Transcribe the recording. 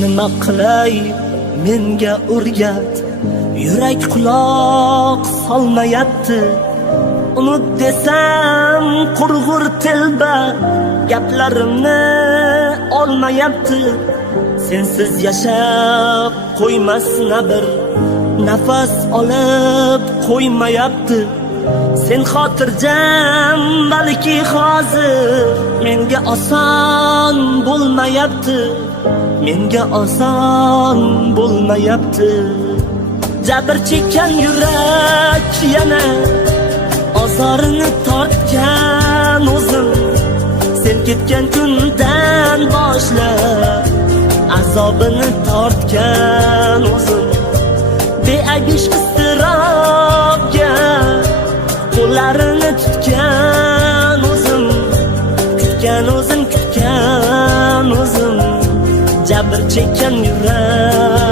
nima qilay menga o'rgat, yurak quloq solmayapti. Unut desam qurg'ur telba, gaplarimni olmayapti. Sensiz yashab qo'ymasna bir nafas olib qo'ymayapti. Sen xotirjam balki hozir menga oson bo'lmayapti. Menga oson bo'lmayapti. Jabr chekkan yurak yana ozorini tortgan o'zim. Sen ketgan kundan boshlab azobini tortgan o'zim. Beaybish iztirobga qo'llarini tutgan o'zim. Kutgan o'zim, kutgan o'zim. Jabr chekkan yurak